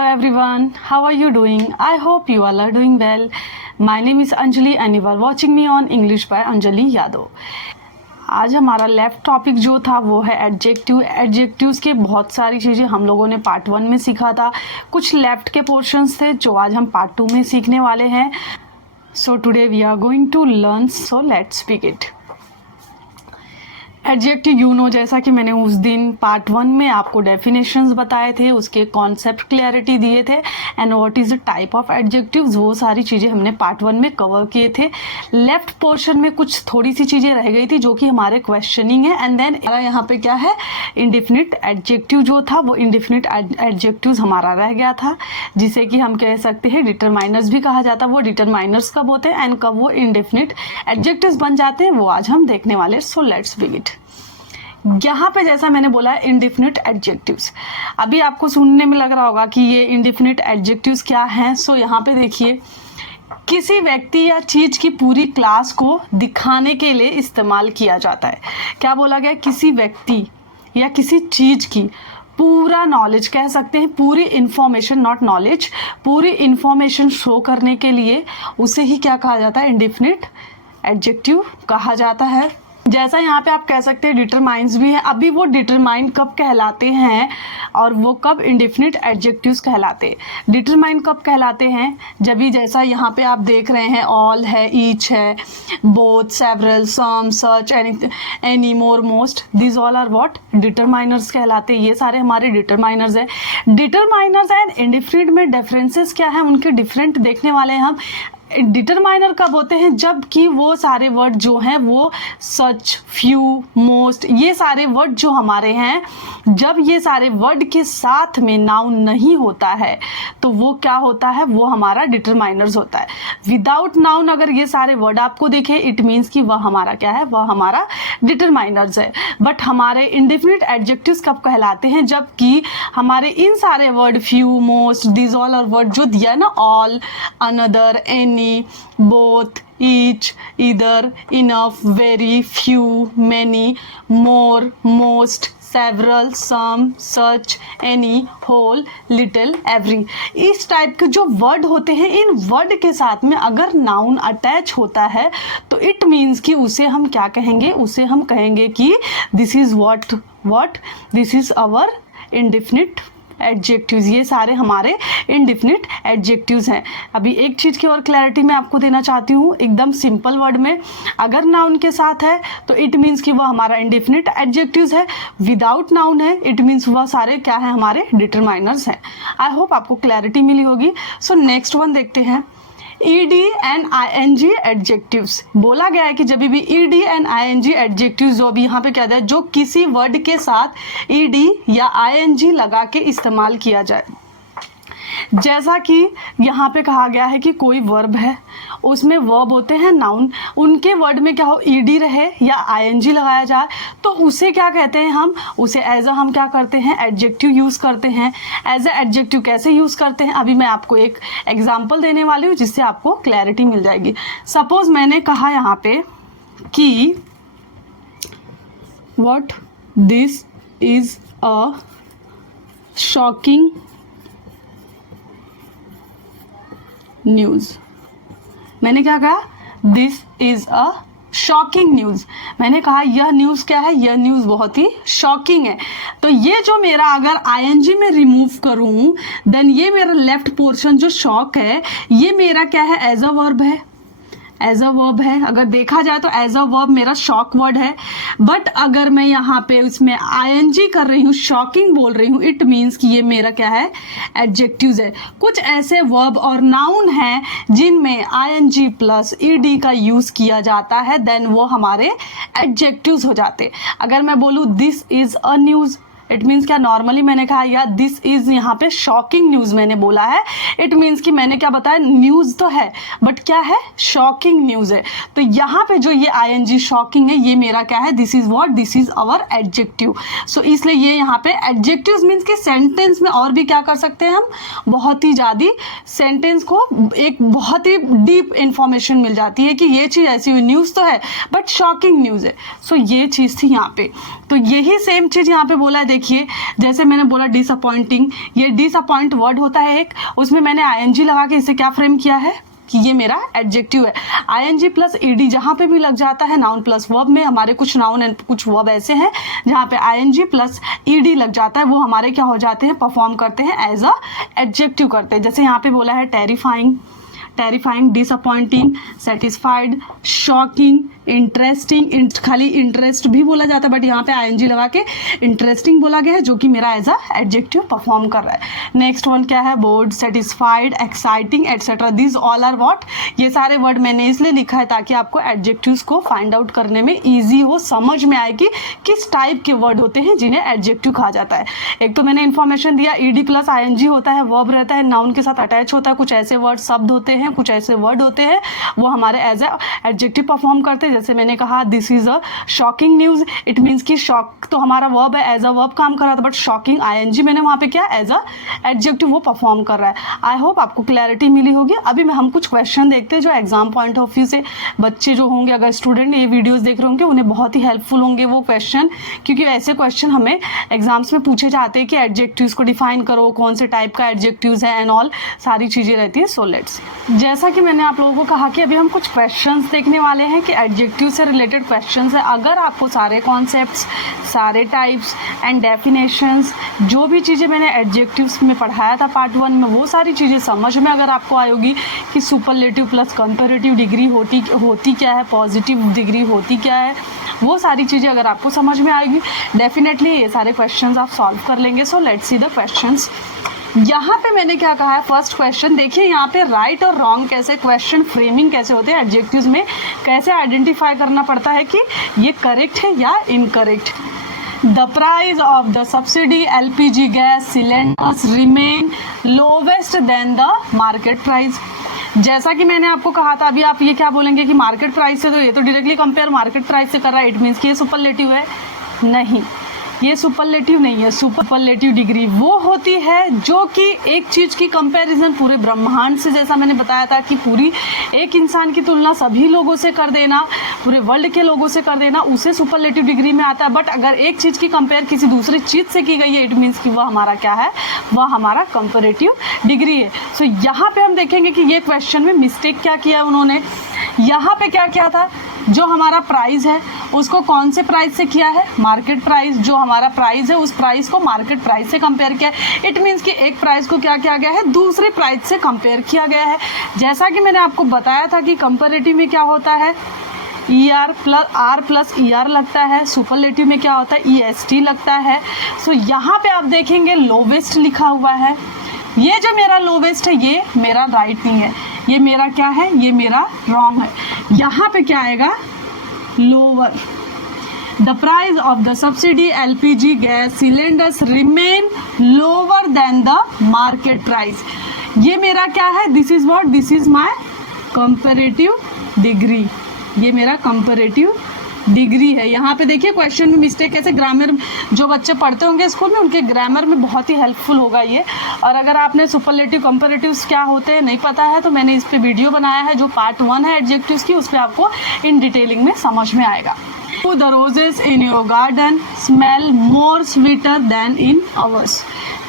Hello everyone, how are you doing? I hope you all are doing well. My name is Anjali and you are watching me on English by Anjali Yadav. आज हमारा left topic जो था वो है adjective. Adjectives के बहुत सारी चीज़ें हम लोगों ने पार्ट 1 में सीखा था, कुछ लेफ्ट के पोर्शंस थे जो आज हम पार्ट 2 में सीखने वाले हैं। So today we are going to learn, so let's begin. Adjective you know, जैसा कि मैंने उस दिन पार्ट 1 में आपको डेफिनेशंस बताए थे, उसके कॉन्सेप्ट क्लियरिटी दिए थे and what is the type of adjectives, वो सारी चीज़ें हमने पार्ट 1 में कवर किए थे। लेफ्ट पोर्शन में कुछ थोड़ी सी चीज़ें रह गई थी जो कि हमारे क्वेश्चनिंग है। एंड देन यहाँ पे क्या है, इंडिफिनिट एडजेक्टिव जो था वो इंडिफिनिट एडजेक्टिव्स हमारा रह गया था, जिसे कि हम कह सकते हैं डिटरमाइनर्स भी कहा जाता है। वो डिटरमाइनर्स कब होते हैं एंड कब वो इंडिफिनिट एडजेक्टिव्स बन जाते हैं, वो आज हम देखने वाले। सो लेट्स बिगिन। यहाँ पे जैसा मैंने बोला है इंडिफिनिट एडजेक्टिव्स, अभी आपको सुनने में लग रहा होगा कि ये इंडिफिनिट एडजेक्टिव्स क्या हैं। सो यहाँ पे देखिए, किसी व्यक्ति या चीज़ की पूरी क्लास को दिखाने के लिए इस्तेमाल किया जाता है। क्या बोला गया? किसी व्यक्ति या किसी चीज़ की पूरा नॉलेज कह सकते हैं, पूरी इंफॉर्मेशन, नॉट नॉलेज, पूरी इंफॉर्मेशन शो करने के लिए उसे ही क्या कहा जाता है? इंडिफिनिट एडजेक्टिव कहा जाता है। जैसा यहाँ पे आप कह सकते हैं डिटरमाइंस भी है। अभी वो डिटरमाइन कब कहलाते हैं और वो कब इंडिफिनिट एडजेक्टिव्स कहलाते हैं? डिटरमाइन कब कहलाते हैं? जब भी जैसा यहाँ पे आप देख रहे हैं, ऑल है, ईच है, both, several, some, such, any, more, most, this all are what? Determiners कहलाते हैं। ये सारे हमारे डिटरमाइनर्स हैं। डिटरमाइनर्स एंड इंडिफिनिट में डिफरेंसेस क्या है, उनके डिफरेंट देखने वाले हैं हम। डिटरमाइनर कब होते हैं? जब कि वो सारे वर्ड जो हैं वो सच, फ्यू, मोस्ट, ये सारे वर्ड जो हमारे हैं, जब ये सारे वर्ड के साथ में नाउन नहीं होता है तो वो क्या होता है? वो हमारा डिटरमाइनर्स होता है। विदाउट नाउन अगर ये सारे वर्ड आपको दिखे, इट मीन्स कि वह हमारा क्या है? वह हमारा डिटरमाइनर्स है। बट हमारे इंडिफिनिट एडजेक्टिव्स कब कहलाते हैं? जबकि हमारे इन सारे word few, most, this all और वर्ड जो दिया है ना, all, another, any, both, each, either, enough, very, few, many, more, most, several, some, such, any, whole, little, every, इस टाइप के जो वर्ड होते हैं, इन वर्ड के साथ में अगर नाउन अटैच होता है तो इट मीन्स कि उसे हम क्या कहेंगे? उसे हम कहेंगे कि this is what this is our indefinite adjectives. ये सारे हमारे इंडिफिनिट एडजेक्टिव्स हैं। अभी एक चीज़ की और क्लैरिटी मैं आपको देना चाहती हूँ, एकदम सिंपल वर्ड में, अगर नाउन के साथ है तो इट मीन्स कि वह हमारा इंडिफिनिट एडजेक्टिव्स है। विदाउट नाउन है, इट मीन्स वह सारे क्या है? हमारे डिटरमाइनर्स हैं। आई होप आपको क्लैरिटी मिली होगी। सो नेक्स्ट वन देखते हैं, ed एंड ing एडजेक्टिव्स। बोला गया है कि जब भी ed एंड ing एडजेक्टिव्स, जो अभी यहाँ पे क्या है, जो किसी वर्ड के साथ ed या ing लगा के इस्तेमाल किया जाए। जैसा कि यहाँ पे कहा गया है कि कोई वर्ब है, उसमें वर्ब होते हैं नाउन, उनके वर्ड में क्या हो? ed रहे या ing लगाया जाए तो उसे क्या कहते हैं? हम उसे एज अ हम क्या करते हैं? एडजेक्टिव यूज़ करते हैं। एज अ एडजेक्टिव कैसे यूज़ करते हैं? अभी मैं आपको एक एग्जांपल देने वाली हूँ जिससे आपको क्लैरिटी मिल जाएगी। सपोज मैंने कहा यहाँ पे कि what this is a shocking news. मैंने क्या कहा? This is a shocking news. मैंने कहा यह न्यूज़ क्या है? यह न्यूज़ बहुत ही शॉकिंग है। तो ये जो मेरा अगर ing में रिमूव करूं, देन ये मेरा लेफ्ट पोर्शन जो शॉक है, ये मेरा क्या है? एज अ वर्ब है। एज अ वर्ब है, अगर देखा जाए तो एज अ वर्ब मेरा शॉक वर्ड है। बट अगर मैं यहाँ पे उसमें ing कर रही हूँ, शॉकिंग बोल रही हूँ, इट मीन्स कि ये मेरा क्या है? एडजेक्टिव्स है। कुछ ऐसे वर्ब और नाउन हैं जिनमें ing प्लस ed का यूज़ किया जाता है, देन वो हमारे एडजेक्टिव्स हो जाते। अगर मैं बोलूँ this is a news, it means क्या? नॉर्मली मैंने कहा या दिस इज, यहाँ पे शॉकिंग न्यूज़ मैंने बोला है, इट मीन्स कि मैंने क्या बताया? न्यूज़ तो है बट क्या है? शॉकिंग न्यूज़ है। तो यहाँ पे जो ये ing शॉकिंग है, ये मेरा क्या है? This is what? This is our adjective. So इसलिए ये यहाँ पे एडजेक्टिव्स मीन्स कि सेंटेंस में और भी क्या कर सकते हैं हम? बहुत ही ज़्यादा सेंटेंस को एक बहुत ही डीप इंफॉर्मेशन मिल जाती है कि ये चीज़ ऐसी हुई, न्यूज़ तो है बट शॉकिंग न्यूज़ है। सो ये चीज़ थी यहाँ पे। तो यही सेम चीज़ यहाँ पे बोला है, देखिए जैसे मैंने बोला डिसअपॉइंटिंग, ये डिसअपॉइंट वर्ड होता है एक, उसमें मैंने आईएनजी लगा के इसे क्या फ्रेम किया है कि ये मेरा एडजेक्टिव है। आईएनजी प्लस ईडी जहाँ पे भी लग जाता है नाउन प्लस वर्ब में, हमारे कुछ नाउन एंड कुछ वर्ब ऐसे हैं जहाँ पे आईएनजी प्लस ईडी लग जाता है, वो हमारे क्या हो जाते हैं, परफॉर्म करते हैं एज अ एडजेक्टिव करते हैं। जैसे यहाँ पे बोला है terrifying, disappointing, satisfied, shocking, interesting, खाली इंटरेस्ट भी बोला जाता है बट यहाँ पे आईएनजी लगा के इंटरेस्टिंग बोला गया है, जो कि मेरा एज अ एडजेक्टिव परफॉर्म कर रहा है। नेक्स्ट वन क्या है, bored, satisfied, exciting etcetera, this all are what, ये सारे वर्ड मैंने इसलिए लिखा है ताकि आपको एडजेक्टिव्स को फाइंड आउट करने में ईजी हो, समझ में आए कि किस टाइप के वर्ड होते हैं जिन्हें एडजेक्टिव कहा जाता है। एक तो मैंने इन्फॉर्मेशन दिया, ईडी प्लस आईएनजी होता है, वर्ब रहता है, नाउन के साथ अटैच होता है, कुछ ऐसे वर्ड शब्द होते हैं, कुछ ऐसे वर्ड होते हैं वो हमारे एज ए एडजेक्टिव परफॉर्म करते हैं। जैसे मैंने कहा this is a shocking news, it means कि शॉक तो हमारा वर्ब है, एज अ वर्ब काम कर रहा था, बट शॉकिंग आईएनजी मैंने वहाँ पे क्या एज अ एडजेक्टिव वो परफॉर्म कर रहा है। आई होप आपको क्लैरिटी मिली होगी। अभी हम कुछ क्वेश्चन देखते हैं जो एग्जाम पॉइंट ऑफ व्यू से बच्चे जो होंगे, अगर स्टूडेंट ये वीडियोस देख रहे होंगे उन्हें बहुत ही हेल्पफुल होंगे वो क्वेश्चन, क्योंकि ऐसे क्वेश्चन हमें एग्जाम्स में पूछे जाते हैं कि एडजेक्टिव्स को डिफाइन करो, कौन से टाइप का एडजेक्टिव्स है एंड ऑल, सारी चीज़ें रहती है। सो लेट्स, जैसा कि मैंने आप लोगों को कहा कि अभी हम कुछ क्वेश्चंस देखने वाले हैं कि एडजेक्टिव से रिलेटेड क्वेश्चंस है। अगर आपको सारे कॉन्सेप्ट्स, सारे टाइप्स एंड डेफिनेशंस, जो भी चीज़ें मैंने एडजेक्टिव्स में पढ़ाया था पार्ट 1 में, वो सारी चीज़ें समझ में अगर आपको आएगी कि सुपरलेटिव प्लस कंपैरेटिव डिग्री होती क्या है, पॉजिटिव डिग्री होती क्या है, वो सारी चीज़ें अगर आपको समझ में आएगी, डेफिनेटली ये सारे क्वेश्चंस आप सॉल्व कर लेंगे। So let's see the questions. यहाँ पे मैंने क्या कहा है, फर्स्ट क्वेश्चन देखिए, यहाँ पे राइट और रॉन्ग कैसे, क्वेश्चन फ्रेमिंग कैसे होते हैं एडजेक्टिव्स में, कैसे आइडेंटिफाई करना पड़ता है कि ये करेक्ट है या incorrect. The price of the subsidy LPG gas cylinders remain lowest than the market price. जैसा कि मैंने आपको कहा था, अभी आप ये क्या बोलेंगे कि मार्केट प्राइस से, तो ये तो डायरेक्टली कंपेयर मार्केट प्राइस से कर रहा है, इट मीन्स कि ये सुपरलेटिव है। नहीं, ये सुपरलेटिव नहीं है। सुपरलेटिव डिग्री वो होती है जो कि एक चीज़ की कंपैरिजन पूरे ब्रह्मांड से, जैसा मैंने बताया था कि पूरी एक इंसान की तुलना सभी लोगों से कर देना, पूरे वर्ल्ड के लोगों से कर देना, उसे सुपरलेटिव डिग्री में आता है। बट अगर एक चीज़ की कंपेयर किसी दूसरी चीज़ से की गई है, इट मीन्स कि वह हमारा क्या है, वह हमारा कंपैरेटिव डिग्री है। सो यहाँ पे हम देखेंगे कि ये क्वेश्चन में मिस्टेक क्या किया उन्होंने। यहाँ पे क्या किया था, जो हमारा प्राइस है उसको कौन से प्राइस से किया है, मार्केट प्राइस। जो हमारा प्राइस है उस प्राइस को मार्केट प्राइस से कंपेयर किया है। इट मीन्स कि एक प्राइस को क्या किया गया है, दूसरे प्राइस से कंपेयर किया गया है। जैसा कि मैंने आपको बताया था कि कंपैरेटिव में क्या होता है, ER plus R plus ER लगता है, सुपरलेटिव में क्या होता है, EST लगता है। सो यहाँ पे आप देखेंगे लोवेस्ट लिखा हुआ है, ये जो मेरा लोवेस्ट है ये मेरा राइट नहीं है, ये मेरा क्या है, ये मेरा रॉन्ग है। यहाँ पे क्या आएगा, lower. The price of the subsidy LPG gas cylinders remain lower than the market price. ये मेरा क्या है, this is what, this is my comparative degree, ये मेरा कंपैरेटिव डिग्री है। यहाँ पे देखिए क्वेश्चन में मिस्टेक कैसे, ग्रामर जो बच्चे पढ़ते होंगे स्कूल में उनके ग्रामर में बहुत ही हेल्पफुल होगा ये। और अगर आपने सुपरलेटिव कंपैरेटिव्स क्या होते हैं नहीं पता है तो मैंने इस पे वीडियो बनाया है जो पार्ट 1 है एडजेक्टिव्स की, उस पर आपको इन डिटेलिंग में समझ में आएगा। The roses in your garden smell more sweeter then in hours.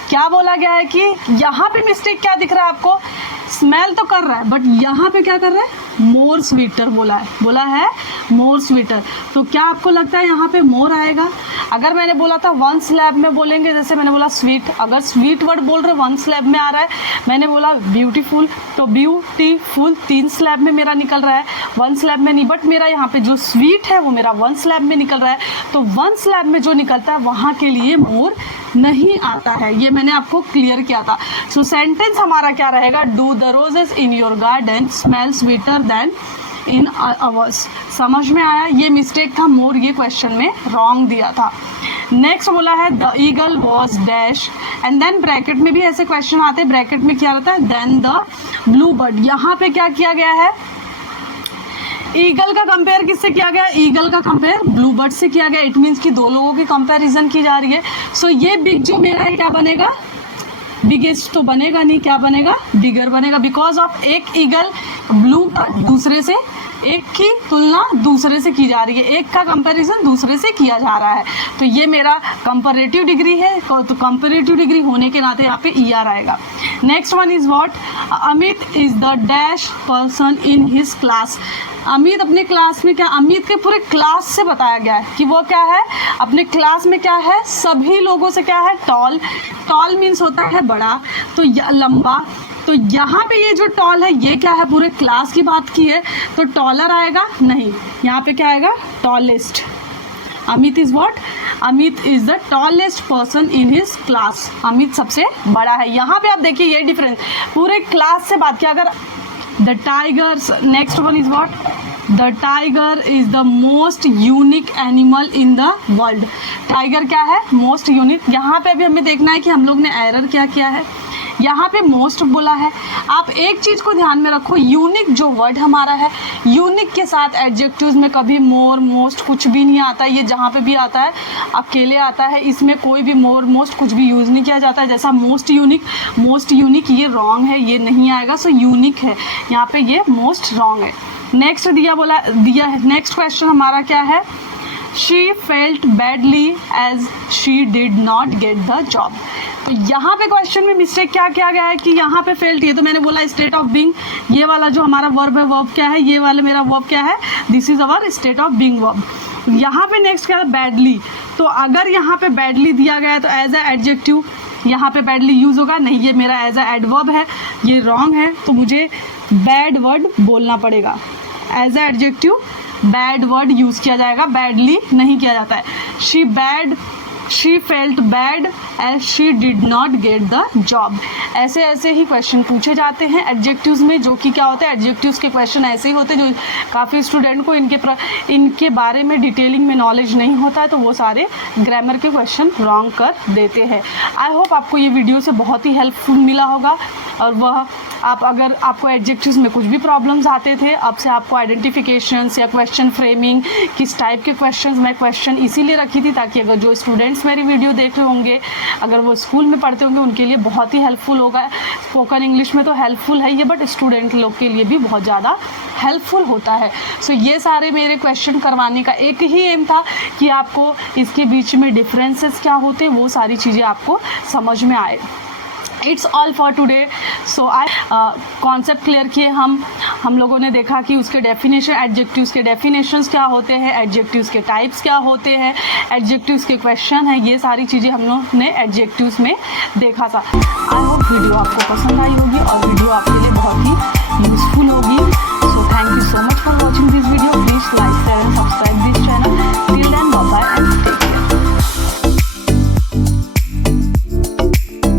क्या बोला गया है कि यहाँ पे मिस्टेक क्या दिख रहा है आपको, स्मेल तो कर रहा है बट यहाँ पे क्या कर रहा है, मोर स्वीटर बोला है मोर स्वीटर। तो क्या आपको लगता है यहाँ पे मोर आएगा। अगर मैंने बोला था वन स्लैब में बोलेंगे, जैसे मैंने बोला स्वीट, अगर स्वीट वर्ड बोल रहे वन स्लैब में आ रहा है, मैंने बोला ब्यूटीफुल तो ब्यूटीफुल 3 स्लैब में मेरा निकल रहा है, वन स्लैब में नहीं। बट मेरा यहाँ पे जो स्वीट है वो मेरा 1 स्लैब में निकल रहा है, तो 1 स्लैब में जो निकलता है वहाँ के लिए मोर नहीं आता है, ये मैंने आपको क्लियर किया था। सो सेंटेंस हमारा क्या रहेगा, do the roses in your garden smell sweeter then in hours. समझ में आया, ये मिस्टेक था, मोर ये क्वेश्चन में रॉन्ग दिया था। नेक्स्ट बोला है the eagle was dash and then bracket में भी ऐसे क्वेश्चन आते हैं, ब्रैकेट में क्या रहता है, देन द ब्लू बर्ड। यहाँ पे क्या किया गया है, ईगल का कंपेयर किससे किया गया, ईगल का कंपेयर ब्लू बर्ड से किया गया। इट मीन्स कि 2 लोगों की कंपैरिजन की जा रही है। सो ये बिग जो मेरा है क्या बनेगा, बिगेस्ट तो बनेगा नहीं, क्या बनेगा, बिगर बनेगा, बिकॉज ऑफ एक ईगल ब्लू दूसरे से एक की तुलना दूसरे से की जा रही है, एक का कंपैरिजन दूसरे से किया जा रहा है, तो ये मेरा कंपैरेटिव डिग्री है, तो कंपैरेटिव डिग्री होने के नाते यहाँ पे ER आएगा। Next one is what, Amit is the dash person in his class. Amit अपने क्लास में क्या, अमित के पूरे क्लास से बताया गया है कि वो क्या है, अपने क्लास में क्या है, सभी लोगों से क्या है, टॉल। टॉल मीन्स होता है बड़ा, तो लंबा, तो यहाँ पे ये जो टॉल है ये क्या है, पूरे क्लास की बात की है, तो टॉलर आएगा नहीं, यहाँ पे क्या आएगा, tallest. Amit is what, Amit is the tallest person in his class. Amit सबसे बड़ा है। यहाँ पे आप देखिए ये डिफरेंस, पूरे क्लास से बात किया। अगर the tigers, next one is what, the tiger is the most unique animal in the world. Tiger क्या है, मोस्ट यूनिक। यहाँ पे अभी हमें देखना है कि हम लोग ने एरर क्या किया है, यहाँ पे मोस्ट बोला है। आप एक चीज़ को ध्यान में रखो, यूनिक जो वर्ड हमारा है, यूनिक के साथ एडजेक्टिव्स में कभी मोर मोस्ट कुछ भी नहीं आता है। ये जहाँ पे भी आता है अकेले आता है, इसमें कोई भी मोर मोस्ट कुछ भी यूज़ नहीं किया जाता है। जैसा मोस्ट यूनिक ये रॉन्ग है, ये नहीं आएगा, सो यूनिक है, यहाँ पे ये मोस्ट रॉन्ग है। नेक्स्ट दिया है, नेक्स्ट क्वेश्चन हमारा क्या है, she felt badly as she did not get the job. तो यहाँ पे क्वेश्चन में मिस्टेक क्या किया गया है कि यहाँ पे फेल्ट, ये तो मैंने बोला स्टेट ऑफ बीइंग, ये वाला जो हमारा वर्ब है वर्ब क्या है, ये वाला मेरा वर्ब क्या है, this is our state of being verb. यहाँ पे नेक्स्ट क्या है, बैडली। तो अगर यहाँ पे बैडली दिया गया है तो एज ए एडजेक्टिव यहाँ पे बैडली यूज होगा, नहीं ये मेरा एज ए एडवर्ब है, ये रॉन्ग है, तो मुझे बैड वर्ड बोलना पड़ेगा। As a adjective bad word use किया जाएगा, बैडली नहीं किया जाता है। She felt bad as she did not get the job. ऐसे ऐसे ही क्वेश्चन पूछे जाते हैं एडजेक्टिव्स में, जो कि क्या होता है, एडजेक्टिव्स के क्वेश्चन ऐसे ही होते हैं जो काफ़ी स्टूडेंट को इनके बारे में डिटेलिंग में नॉलेज नहीं होता है, तो वो सारे ग्रामर के क्वेश्चन रॉन्ग कर देते हैं। आई होप आपको ये वीडियो से बहुत ही हेल्पफुल मिला होगा, और वह अगर आपको एडजेक्टिव्स में कुछ भी प्रॉब्लम्स आते थे, अब से आपको आइडेंटिफिकेशंस या क्वेश्चन फ्रेमिंग, किस टाइप के क्वेश्चंस, मैं क्वेश्चन इसीलिए रखी थी ताकि अगर जो स्टूडेंट्स मेरी वीडियो देख रहे होंगे, अगर वो स्कूल में पढ़ते होंगे, उनके लिए बहुत ही हेल्पफुल होगा। स्पोकन इंग्लिश में तो हेल्पफुल है ये, बट स्टूडेंट लोग के लिए भी बहुत ज़्यादा हेल्पफुल होता है। सो ये सारे मेरे क्वेश्चन करवाने का एक ही एम था कि आपको इसके बीच में डिफरेंसेस क्या होते, वो सारी चीज़ें आपको समझ में आए। It's all for today. So I concept clear किए हम लोगों ने देखा कि उसके डेफिनेशन, एडजेक्टिव्स के डेफिनेशंस क्या होते हैं, एडजेक्टिव्स के टाइप्स क्या होते हैं, एडजेक्टिव्स के क्वेश्चन हैं, ये सारी चीज़ें हम लोग ने एडजेक्टिव्स में देखा था। आई होप वीडियो आपको पसंद आई होगी और वीडियो आपके लिए बहुत ही यूज़फुल होगी।